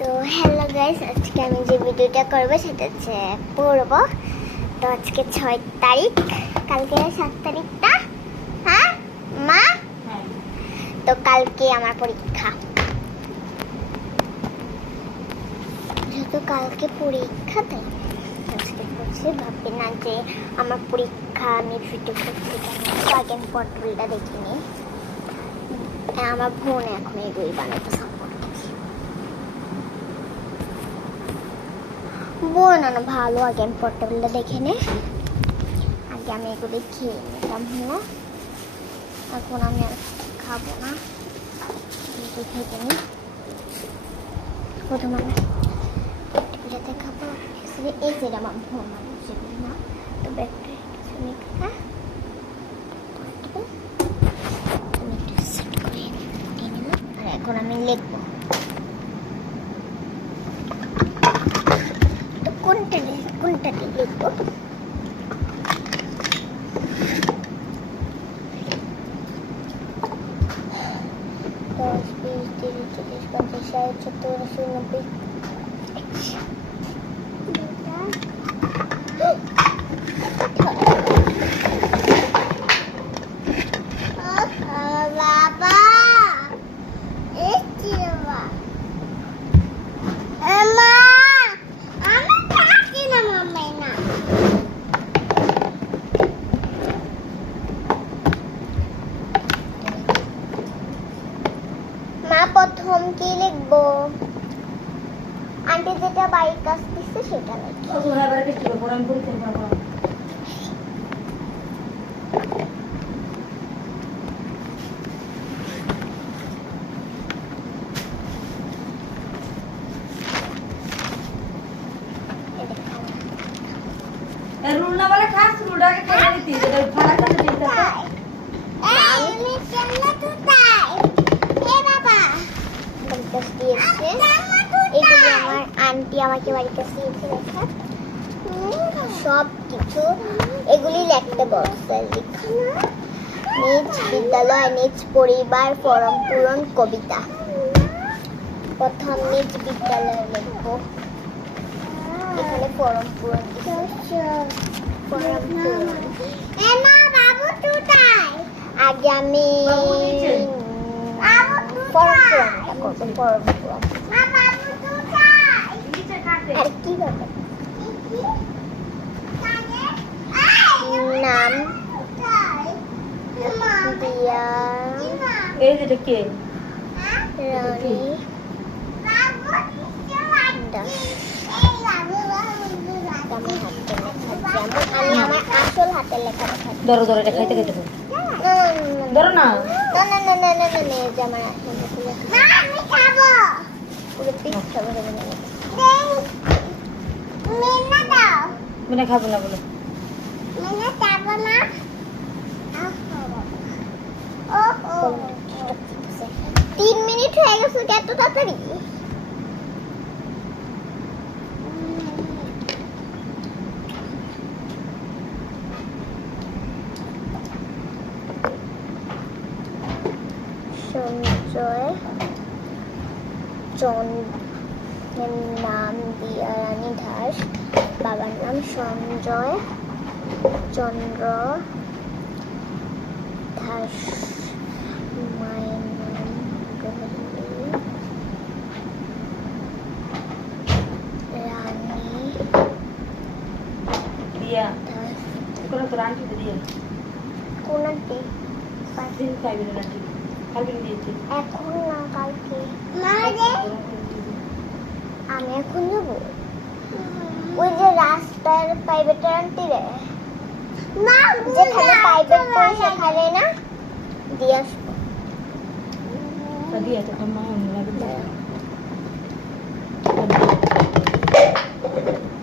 তো hello guys, আজকে আমি যে ভিডিওটা করবো সেটা হচ্ছে পড়বো। তো আজকে 6 তারিখ, কালকে 7 তারিখটা। হ্যাঁ মা, তো কালকে আমার পরীক্ষা। যেহেতু কালকে পরীক্ষা তাই আজকে করছি। ভাববে না যে আমার পরীক্ষা আমি ভিডিও করছি কেন, আগের পটলটা দেখিনি। আমার বোন এখন এগুলি বানাতে সাপোর্ট করছে। বোন না ভালো, আগে আমি পটলটা দেখে নে। আগে আমি এগুলি খেয়ে নিতাম না, এখন আমি আর খাবো না। খেতে নি প্রথম আমি পটলটাতে খাবো। এই যে আমার বোন মানুষ না, তো ব্যাগটা কিছু নেই। আর এখন আমি লিখবো, তো কোনটা লিখবো? 10, 20, 30, 40, 50, 60, 70, 80, 90। বাবা মা প্রথম কি লিখবো? আন্টি যেটা বাড়ির কাছ দিচ্ছে সেটা রুলনা বলে খাস রুলটাকে কেটে দিতি যেটা ফালা করে দিতে আমি কেন তো তাই এ বাবা বলতে দিয়েছে। এগুলো আমার আন্টি আমাকে বাড়ির কাছে দিয়েছে। দেখা সব কিছু এগুলি লিখতে বলছে। নিজ বিদ্যালয়, নিজ পরিবার, ফরম পূরণ, কবিতা। প্রথম নিজ বিদ্যালয় লিখবো। এখানে ফরম পূরণ আগে আমি ফরম পূরণটা করবো। ফরম পূরণ আর কি ব্যাপার? নাম দিয়া এই যেটা কে রানী আমি আমার আসল হাতে লেখা দেখাচ্ছি। ধরো ধরো এটা খাইতে খাইতে ধরো না না না না না না না না, এই যে আমার আসল হাতে লেখা। আমি খাবো পুরো পিস খাবো। মিনা দাও। মানে খাবো না বলে মিনা খাবো না। ও 3 মিনিট হয়ে গেছে, এত তাড়াতাড়ি? সঞ্জয় চন্দ্রের নাম দিয়া রানী দাস। বাবার নাম সঞ্জয় চন্দ্র দাস। মায়ের নাম রানী দিয়া দাস। কোন তো রান্টি দিয়া কোন আন্টি? দিন খাইবি না রান্টি খাইবি দিয়েছি এখন না, কালকে। আমি এখন যাবো ওই যে রাস্তার প্রাইভেটের আন্টি রে, যেখানে প্রাইভেট পড়ে সেখানে না দিয়ে আসবো। দিয়া তো মা অন্য লাগে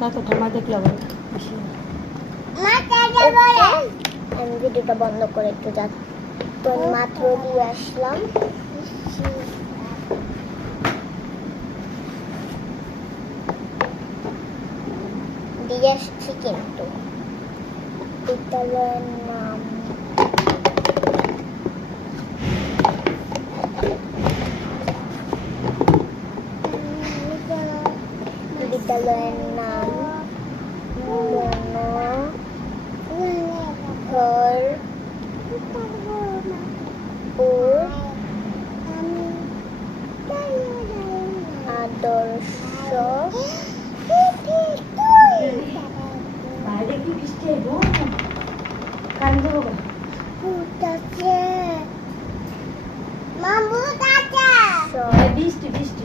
না তো ঠাম্মা দেখলে হবে আমি ভিডিওটা বন্ধ করে একটু যাচ্ছি। তো মাত্র দিয়ে আসলাম। দিয়ে আসছি কিন্তু বিদ্যালয়ের নাম বিদ্যালয়ের নাম মনোহরপুর আদর্শ বাইরে কি বৃষ্টি হইব কারেন্ট যাবো গা। এই বৃষ্টি বৃষ্টি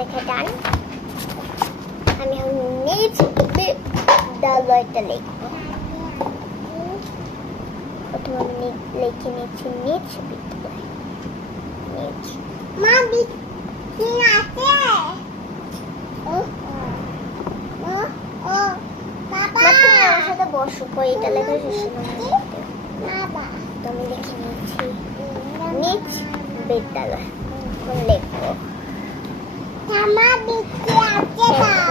লেখা ডান। আমি এখন নিজ বিদ্যালয়টা লিখবো। প্রথমে আমি লিখে নিচ্ছি নিজ বিদ্যালয়। নিজ আমার সাথে বসো, এটা লেখা শেষ তো আমি লিখে নিচ্ছি নিজ বিদ্যালয়। এখন লিখবো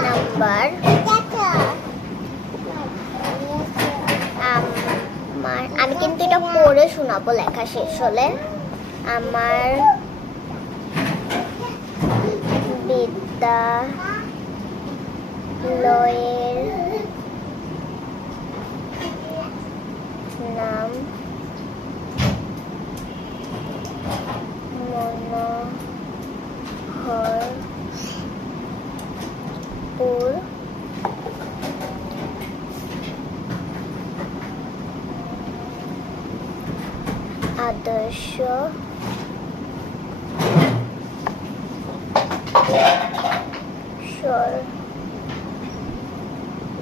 নাম্বার। আমি কিন্তু এটা পড়ে শোনাবো লেখা শেষ হলে। আমার বিদ্যালয়ের নাম মনোহরপুর আদর্শ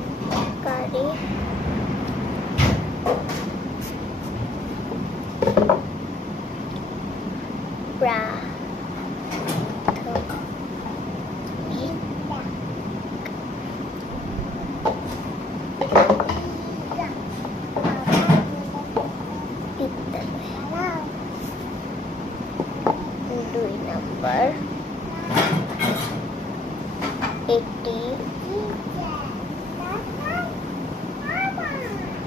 সরকারি দুই নাম্বার এটি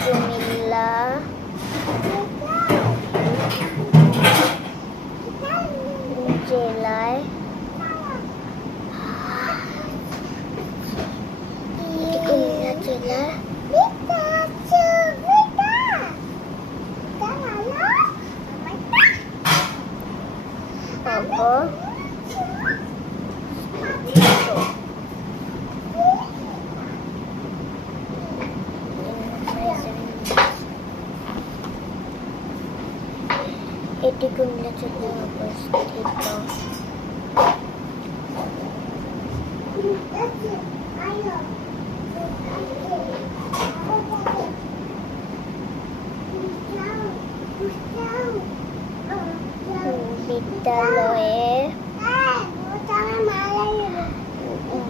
কুমিল্লা জেলায় এটি কুমিল্লা জেলায় অবস্থিত।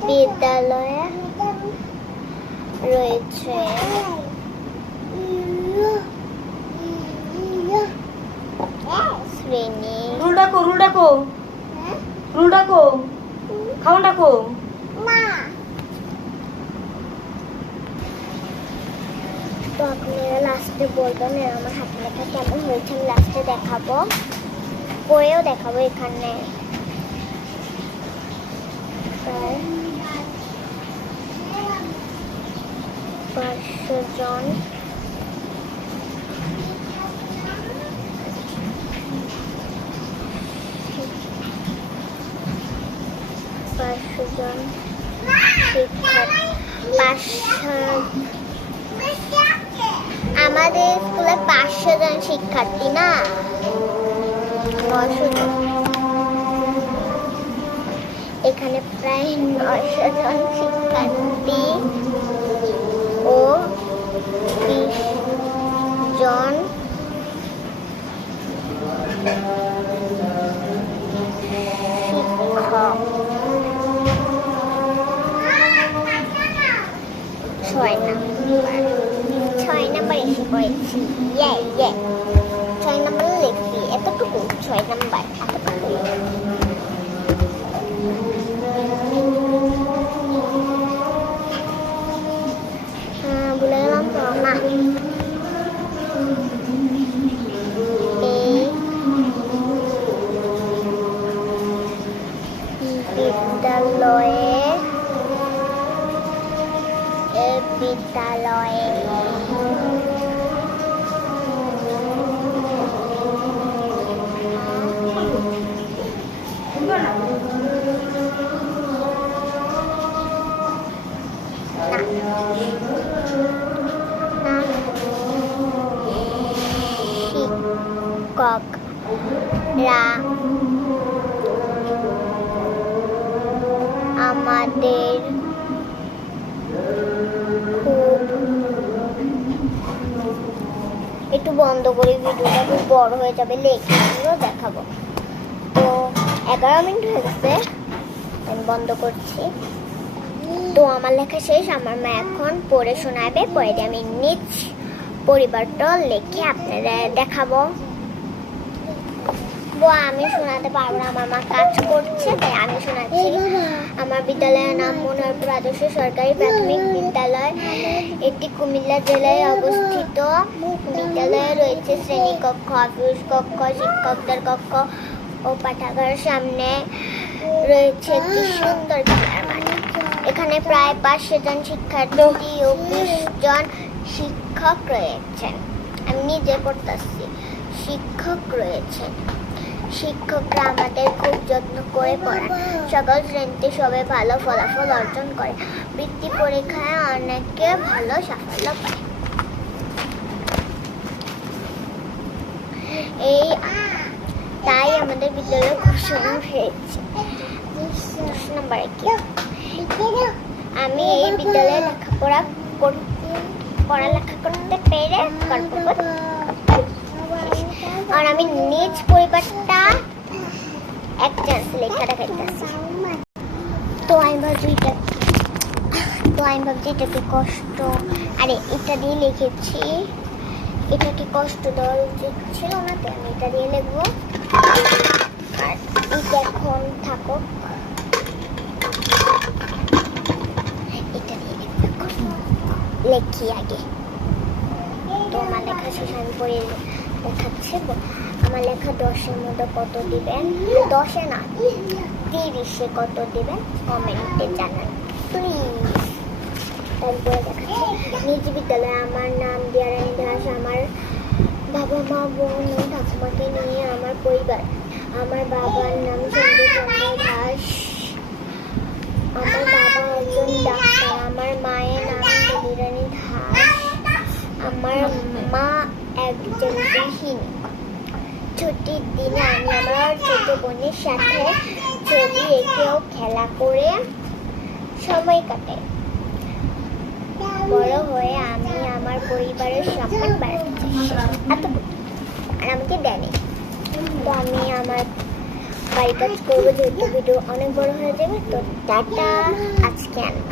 বিদ্যালয়ে রয়েছে শ্রেণী। রুল ডাকো খাওয়া ডাকো। তো আপনারা লাস্টে বলবেন আমার হাতে লেখা কেমন হয়েছে। আমি লাস্টে দেখাবো, পরেও দেখাবো। এখানে প্রায় 500 জন আমাদের স্কুলে 500 জন শিক্ষার্থী না, 900 জন। এখানে প্রায় 900 জন শিক্ষার্থী ও 20 জন শিক্ষক। 6 নাম্বার এসে পড়েছি। 6 নাম্বার লিখছি এতটুকু। 6 নাম্বার ভুলে গেলাম তো না এই বিদ্যালয়ে শিক্ষকরা আমাদের খুব একটু বন্ধ করে ভিডিওটা খুব বড় হয়ে যাবে লেখাগুলো দেখাবো তো 11 মিনিট হয়ে গেছে আমি বন্ধ করছি তো আমার লেখা শেষ আমার মা এখন পড়ে শোনাবে পরে আমি নিজ পরিবারটা লিখে আপনাদের দেখাবো আমি শোনাতে পারবো না আমার মা কাজ করছে তাই আমি শোনাচ্ছি আমার বিদ্যালয়ের নাম মনোহরপুর আদর্শ সরকারি প্রাথমিক বিদ্যালয় এটি কুমিল্লা জেলায় অবস্থিত বিদ্যালয়ে রয়েছে শ্রেণীকক্ষ অফিস কক্ষ শিক্ষকদের কক্ষ ও পাঠাগারের সামনে রয়েছে একটি সুন্দর খেলার মাঠ এখানে প্রায় 500 জন শিক্ষার্থী ও 20 জন শিক্ষক রয়েছেন আমি নিজে পড়তেছি শিক্ষক রয়েছেন শিক্ষকরা আমাদের খুব যত্ন করে পড়ান সকল শ্রেণীতে সবাই ভালো ফলাফল অর্জন করে বৃত্তি পরীক্ষায় অনেকে ভালো সাফল্য পায় এই তাই আমাদের বিদ্যালয়ে খুব সুন্দর হয়েছে 10 নম্বরে কি আমি এই বিদ্যালয়ে পড়ালেখা করতে পেরে গর্ববোধ আর আমি নিজ পরিবারটা এক চান্স লেখা দেখাইতেছি তো আমি ভাবছি এটা কি কষ্ট আরে এটা দিয়ে লিখেছি এটা কি কষ্ট দেওয়া উচিত ছিল না তো আমি এটা দিয়ে লিখবো আর এটা এখন থাকুক এটা দিয়ে লেখি আগে তো আমার লেখা শেষ আমি পড়ে দেখাচ্ছি আমার লেখা 10-এর মধ্যে কত দিবেন 10-এ না 30-এ কত দিবেন কমেন্টে জানান তারপরে দেখাচ্ছি নিজ বিদ্যালয়ে আমার নাম দিয়ারানী দাস আমার বাবা মা বোন ঠাকুমাকে নিয়ে আমার পরিবার আমার বাবার নাম সঞ্জয় চন্দ্র দাস আমার বাবা একজন ডাক্তার আমার মায়ের নাম দিয়ারানী দাস আমার মা একজন গৃহিণী ছুটির দিনে আমি আমার ছোট বোনের সাথে ছবি এঁকেও খেলা করে সময় কাটাই বড় হয়ে আমি আমার পরিবারের সম্মান বাড়াতে চাই আর আমাকে দেয়নি তো আমি আমার বাড়ির কাজ করবো যেহেতু ভিডিও অনেক বড় হয়ে যাবে তো টাটা আজকে আনা